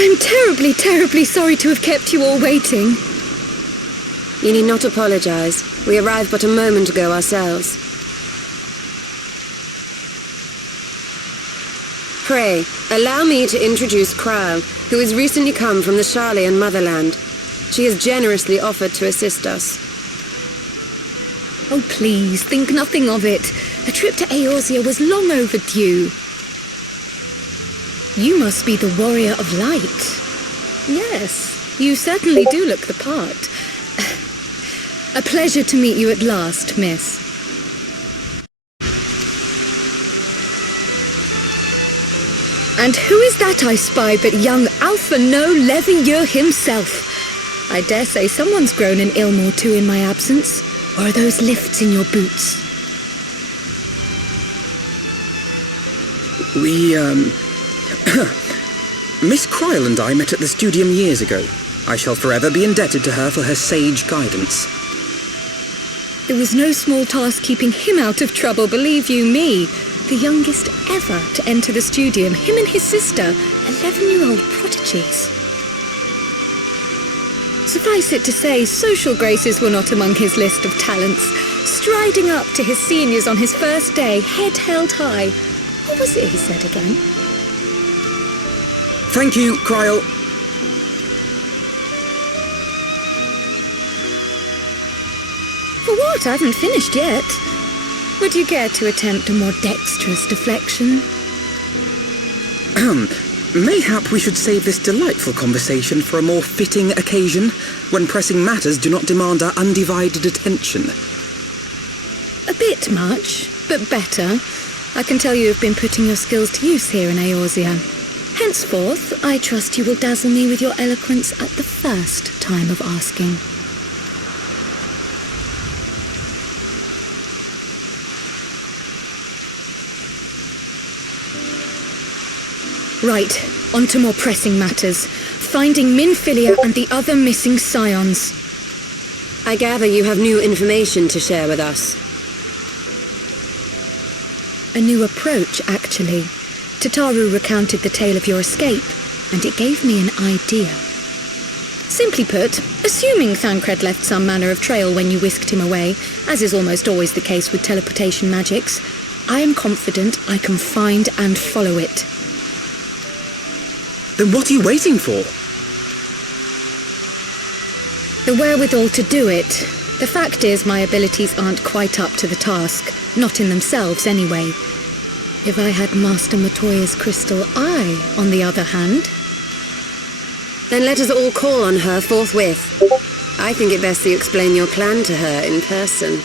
I'm terribly, terribly sorry to have kept you all waiting. You need not apologize. We arrived but a moment ago ourselves. Pray, allow me to introduce Kryle, who has recently come from the Sharlayan motherland. She has generously offered to assist us. Oh, please, think nothing of it. A trip to Eorzea was long overdue. You must be the Warrior of Light. Yes, you certainly do look the part. A pleasure to meet you at last, miss. And who is that I spy but young Alpha No Levier himself? I dare say someone's grown an ilm or two in my absence. Or are those lifts in your boots? Miss Kryle and I met at the Studium years ago. I shall forever be indebted to her for her sage guidance. It was no small task keeping him out of trouble, believe you me. The youngest ever to enter the Studium, him and his sister, 11-year-old prodigies. Suffice it to say, social graces were not among his list of talents. Striding up to his seniors on his first day, head held high. What was it he said again? Thank you, Kryle. For what? I haven't finished yet. Would you care to attempt a more dexterous deflection? Mayhap we should save this delightful conversation for a more fitting occasion, when pressing matters do not demand our undivided attention. A bit much, but better. I can tell you have been putting your skills to use here in Eorzea. Henceforth, I trust you will dazzle me with your eloquence at the first time of asking. Right, on to more pressing matters. Finding Minfilia and the other missing scions. I gather you have new information to share with us. A new approach, actually. Tataru recounted the tale of your escape, and it gave me an idea. Simply put, assuming Thancred left some manner of trail when you whisked him away, as is almost always the case with teleportation magics, I am confident I can find and follow it. Then what are you waiting for? The wherewithal to do it. The fact is, my abilities aren't quite up to the task. Not in themselves, anyway. If I had Master Matoya's crystal eye, on the other hand... Then let us all call on her forthwith. I think it best you explain your plan to her in person.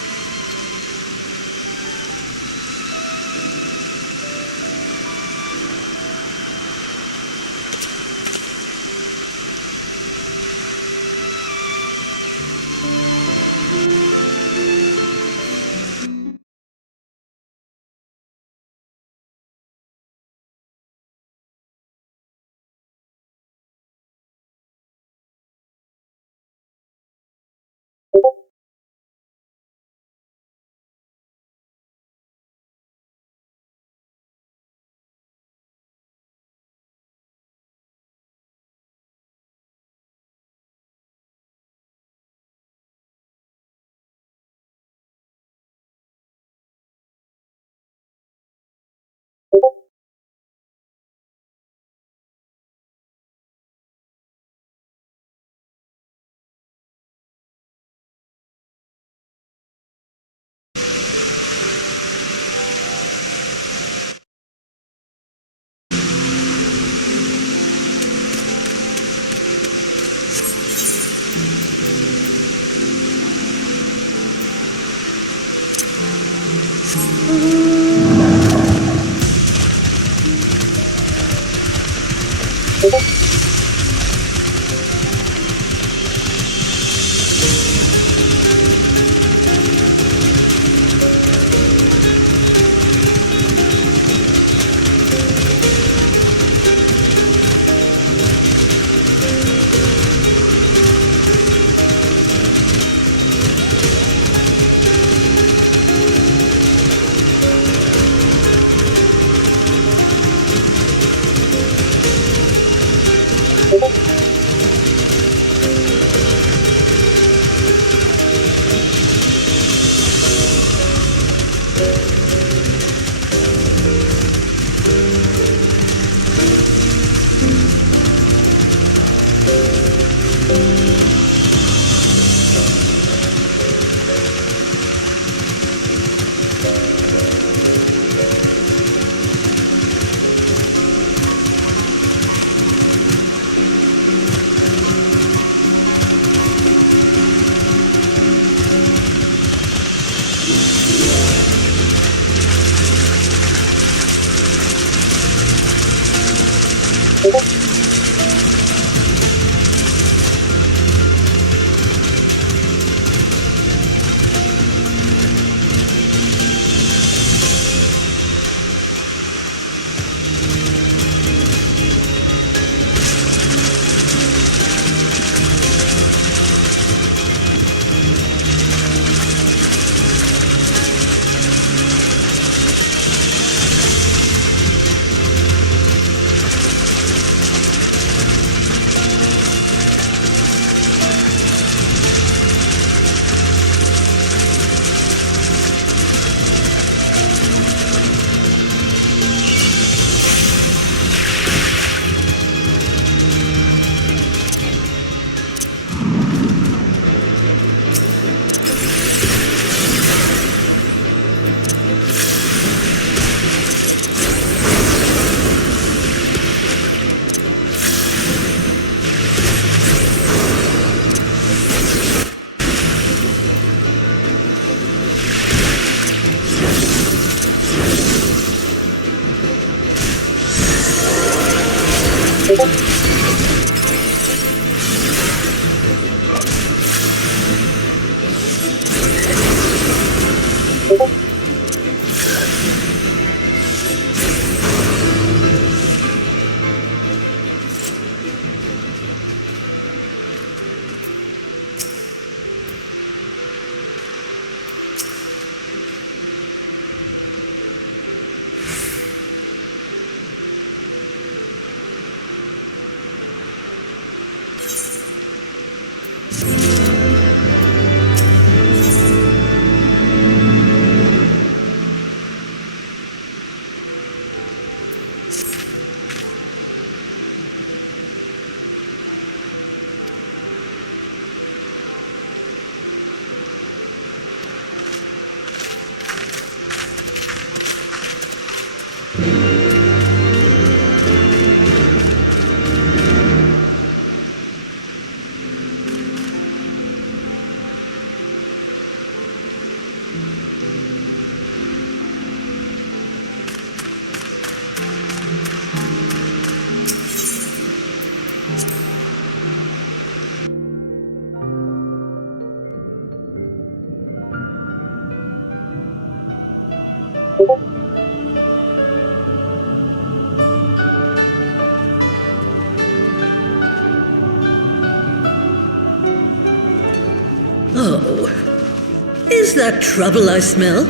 Oh, is that trouble I smell?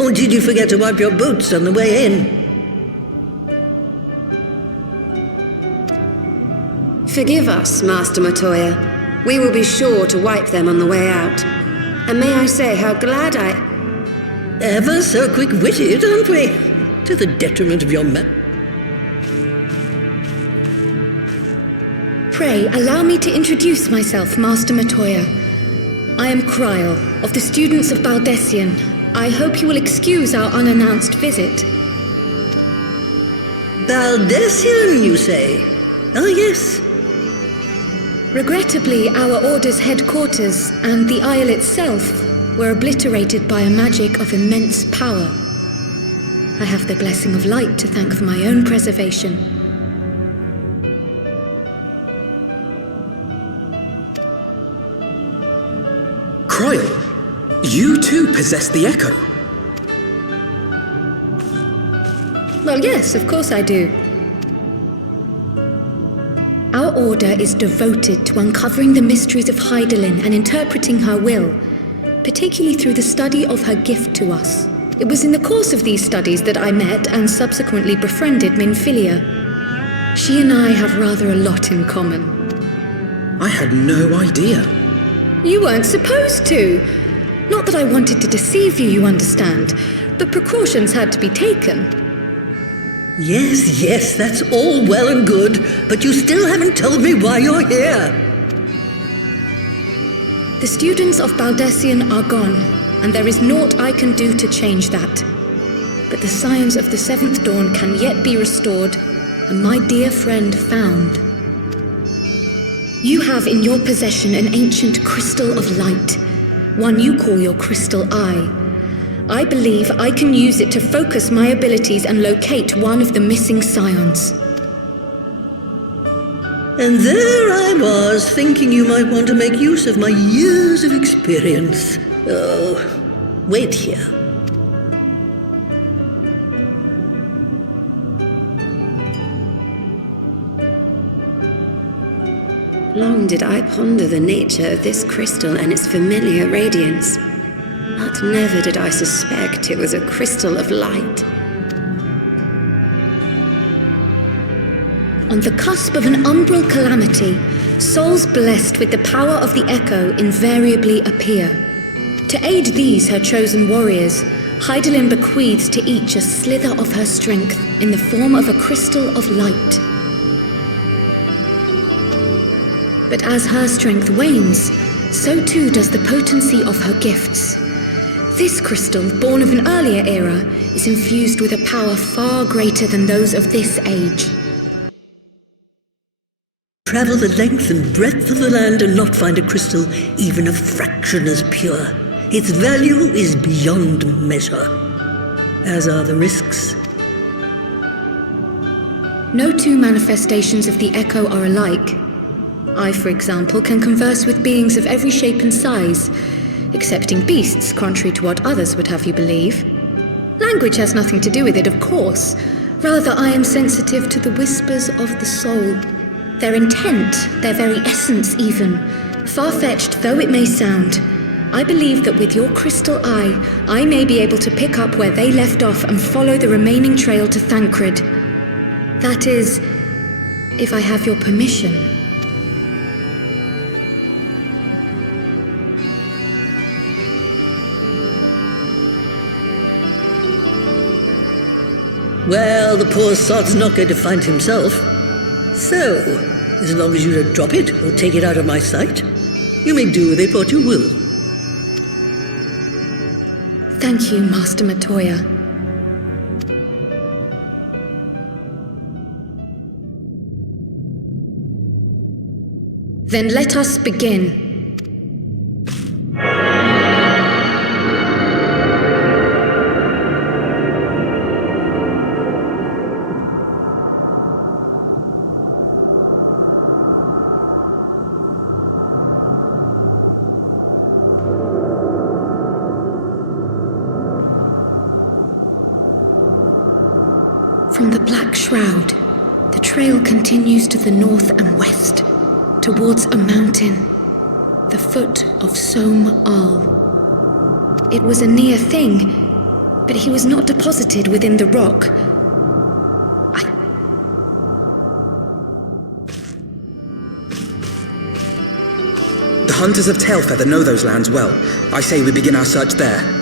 Or did you forget to wipe your boots on the way in? Forgive us, Master Matoya. We will be sure to wipe them on the way out. And may I say how glad Ever so quick-witted, aren't we? To the detriment of your Pray, allow me to introduce myself, Master Matoya. I am Kryl, of the students of Baldessian. I hope you will excuse our unannounced visit. Baldessian, you say? Ah, yes. Regrettably, our order's headquarters and the Isle itself were obliterated by a magic of immense power. I have the blessing of light to thank for my own preservation. Kryl, you too possess the Echo. Well, yes, of course I do. Our order is devoted to uncovering the mysteries of Hydaelyn and interpreting her will, particularly through the study of her gift to us. It was in the course of these studies that I met and subsequently befriended Minfilia. She and I have rather a lot in common. I had no idea. You weren't supposed to. Not that I wanted to deceive you, you understand, but precautions had to be taken. Yes, that's all well and good, but you still haven't told me why you're here. The students of Baldessian are gone, and there is naught I can do to change that. But the science of the Seventh Dawn can yet be restored, and my dear friend found. You have in your possession an ancient crystal of light, one you call your crystal eye. I believe I can use it to focus my abilities and locate one of the missing scions. And there I was, thinking you might want to make use of my years of experience. Oh, wait here. Long did I ponder the nature of this crystal and its familiar radiance, but never did I suspect it was a crystal of light. On the cusp of an umbral calamity, souls blessed with the power of the Echo invariably appear. To aid these, her chosen warriors, Hydaelyn bequeaths to each a slither of her strength in the form of a crystal of light. But as her strength wanes, so too does the potency of her gifts. This crystal, born of an earlier era, is infused with a power far greater than those of this age. Travel the length and breadth of the land and not find a crystal even a fraction as pure. Its value is beyond measure, as are the risks. No two manifestations of the Echo are alike. I, for example, can converse with beings of every shape and size, excepting beasts, contrary to what others would have you believe. Language has nothing to do with it, of course. Rather, I am sensitive to the whispers of the soul. Their intent, their very essence even. Far-fetched though it may sound, I believe that with your crystal eye, I may be able to pick up where they left off and follow the remaining trail to Thancred. That is, if I have your permission. Well, the poor sod's not going to find himself. So, as long as you don't drop it or take it out of my sight, you may do with it what you will. Thank you, Master Matoya. Then let us begin. From the Black Shroud, the trail continues to the north and west, towards a mountain, the foot of Som Al. It was a near thing, but he was not deposited within the rock. The hunters of Tailfeather know those lands well. I say we begin our search there.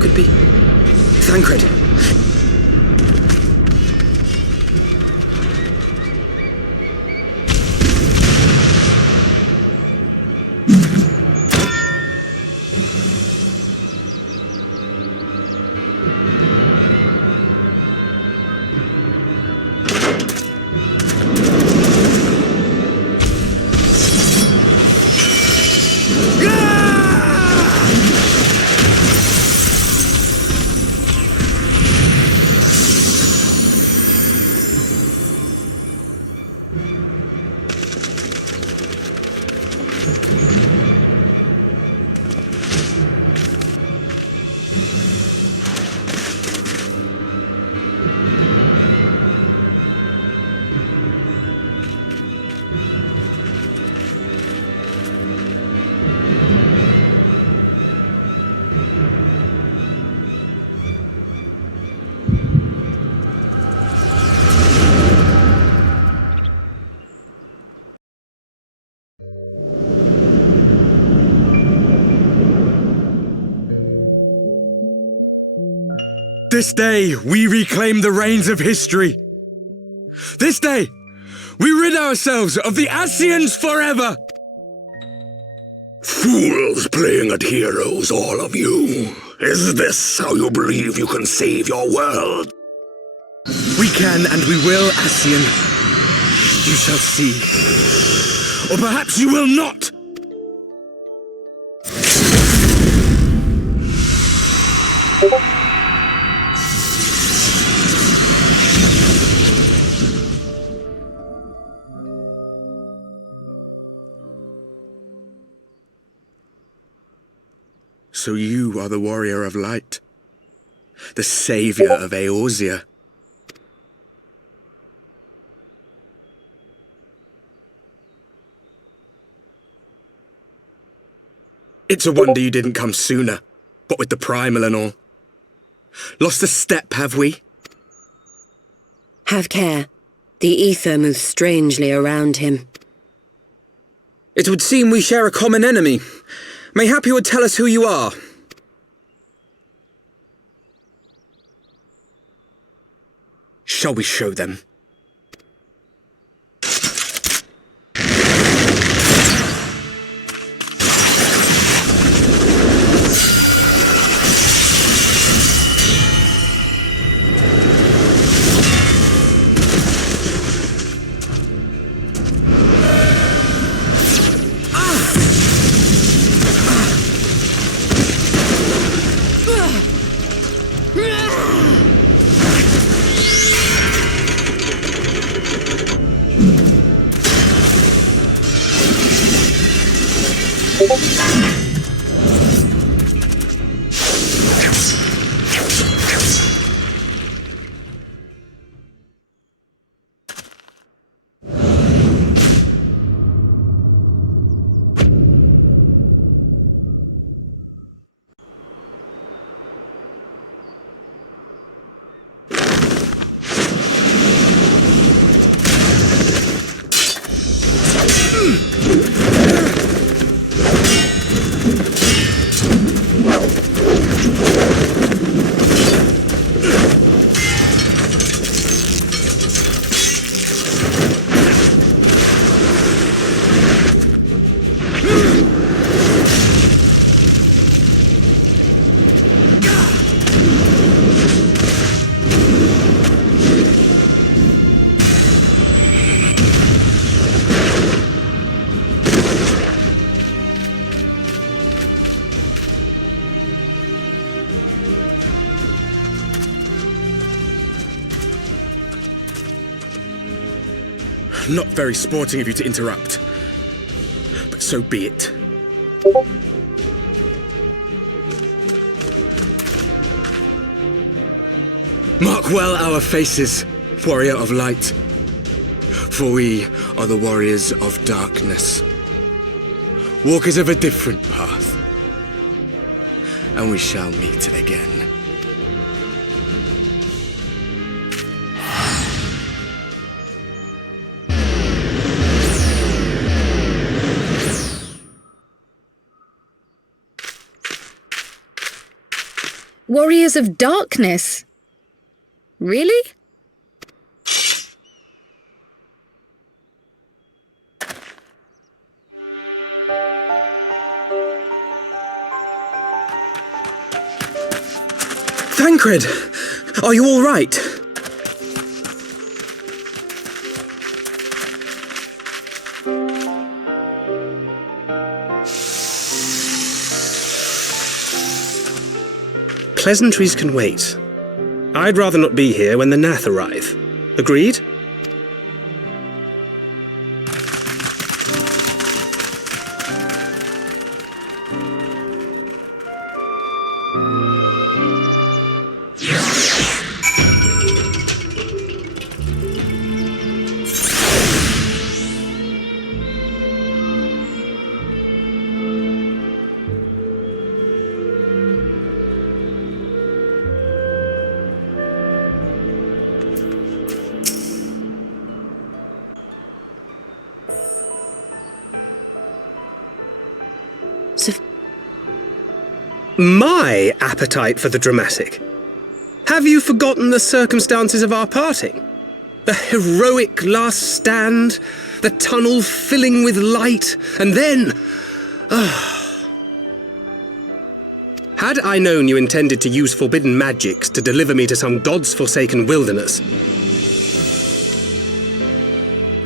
could be... Thancred. This day, we reclaim the reins of history. This day, we rid ourselves of the Ascians forever! Fools playing at heroes, all of you. Is this how you believe you can save your world? We can and we will, Ascian. You shall see. Or perhaps you will not! So you are the warrior of light, the savior of Eorzea. It's a wonder you didn't come sooner, what with the primal and all. Lost a step, have we? Have care. The ether moves strangely around him. It would seem we share a common enemy. Mayhap you would tell us who you are. Shall we show them? Not very sporting of you to interrupt, but so be it. Mark well our faces, warrior of light, for we are the warriors of darkness, walkers of a different path, and we shall meet again. Warriors of Darkness? Really? Thancred! Are you all right? Pleasantries can wait. I'd rather not be here when the Nath arrive. Agreed? My appetite for the dramatic. Have you forgotten the circumstances of our parting? The heroic last stand, the tunnel filling with light, and then... Had I known you intended to use forbidden magics to deliver me to some god's forsaken wilderness,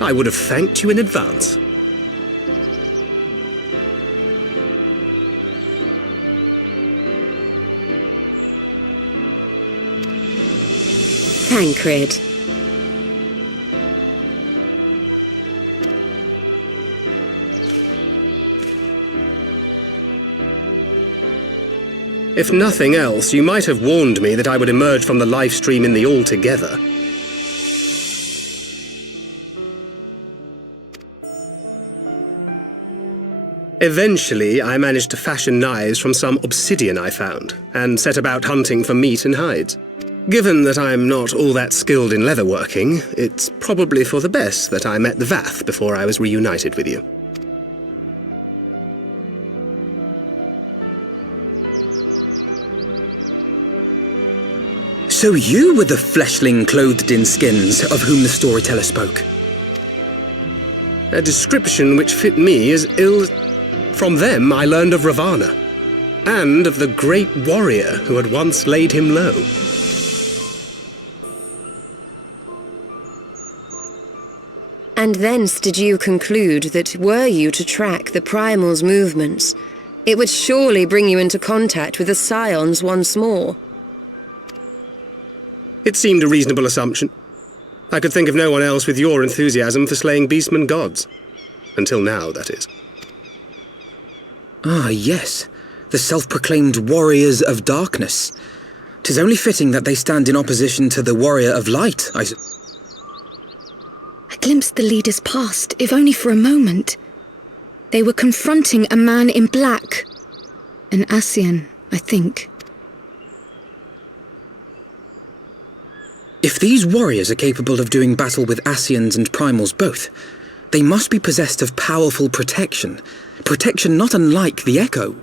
I would have thanked you in advance. Thancred. If nothing else, you might have warned me that I would emerge from the live stream in the all together. Eventually, I managed to fashion knives from some obsidian I found, and set about hunting for meat and hides. Given that I'm not all that skilled in leatherworking, it's probably for the best that I met the Vath before I was reunited with you. So you were the fleshling clothed in skins of whom the storyteller spoke? A description which fit me as ill... From them I learned of Ravana, and of the great warrior who had once laid him low. And thence did you conclude that were you to track the Primal's movements, it would surely bring you into contact with the Scions once more. It seemed a reasonable assumption. I could think of no one else with your enthusiasm for slaying beastmen gods. Until now, that is. Ah, yes. The self-proclaimed Warriors of Darkness. 'Tis only fitting that they stand in opposition to the Warrior of Light, I glimpsed the leaders past, if only for a moment. They were confronting a man in black. An Ascian, I think. If these warriors are capable of doing battle with Ascians and Primals both, they must be possessed of powerful protection. Protection not unlike the Echo.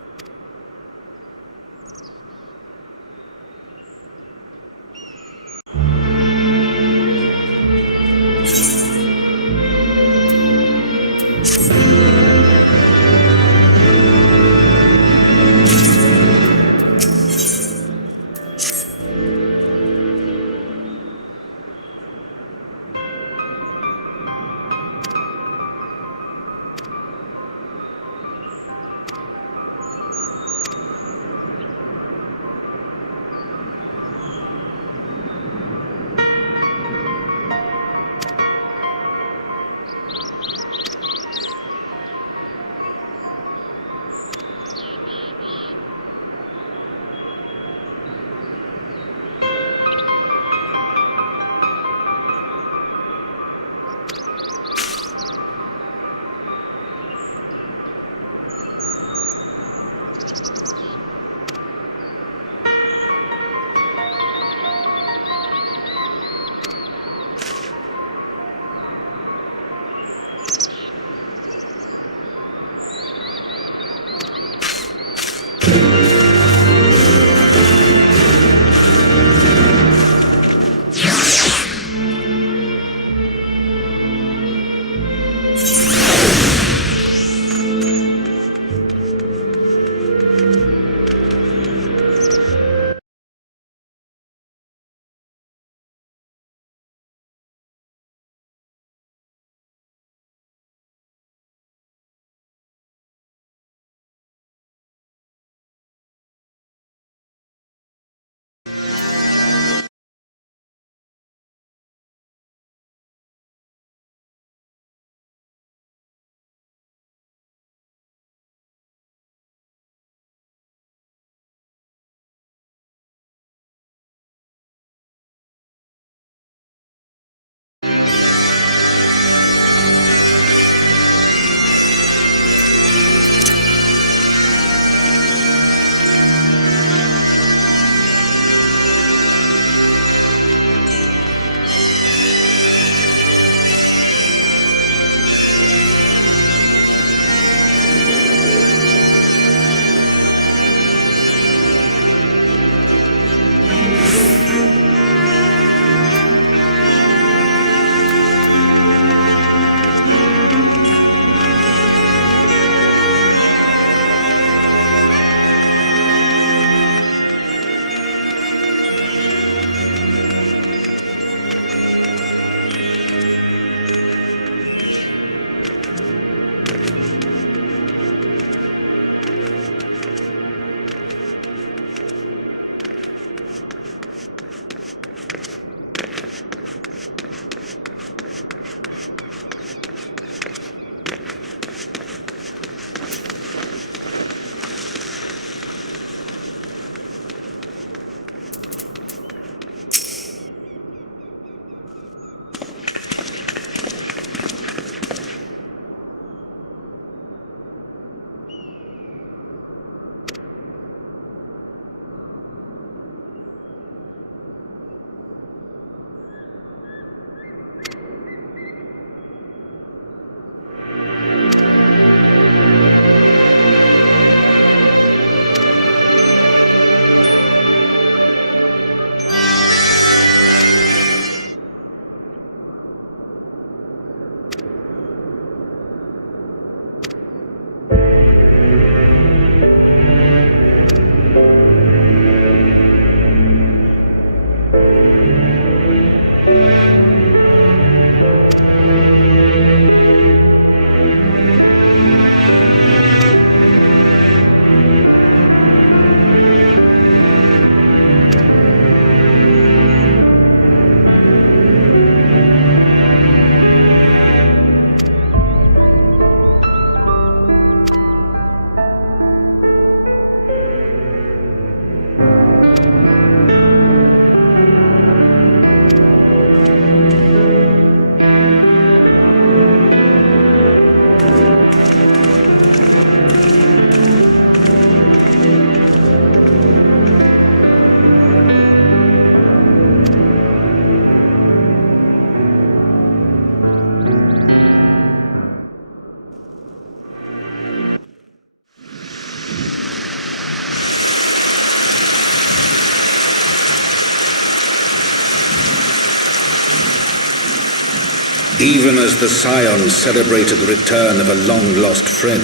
Even as the Scions celebrated the return of a long-lost friend,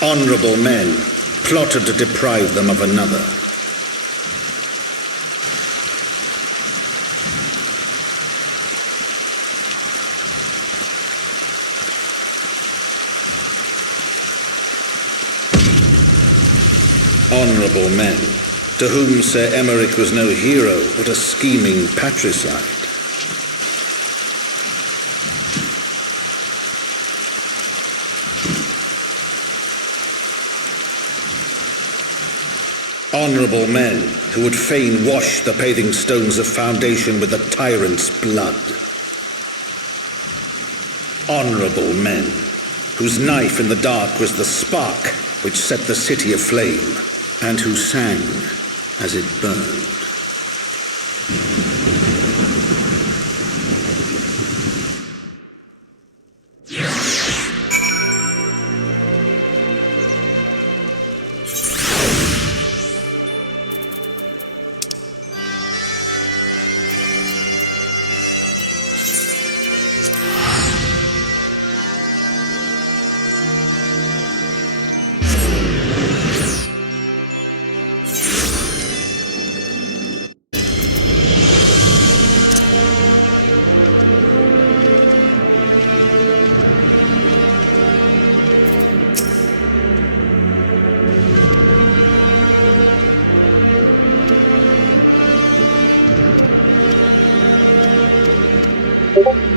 honorable men plotted to deprive them of another. Honorable men, to whom Sir Emmerich was no hero, but a scheming patricide. Honorable men who would fain wash the paving stones of foundation with the tyrant's blood. Honorable men whose knife in the dark was the spark which set the city aflame, and who sang as it burned. you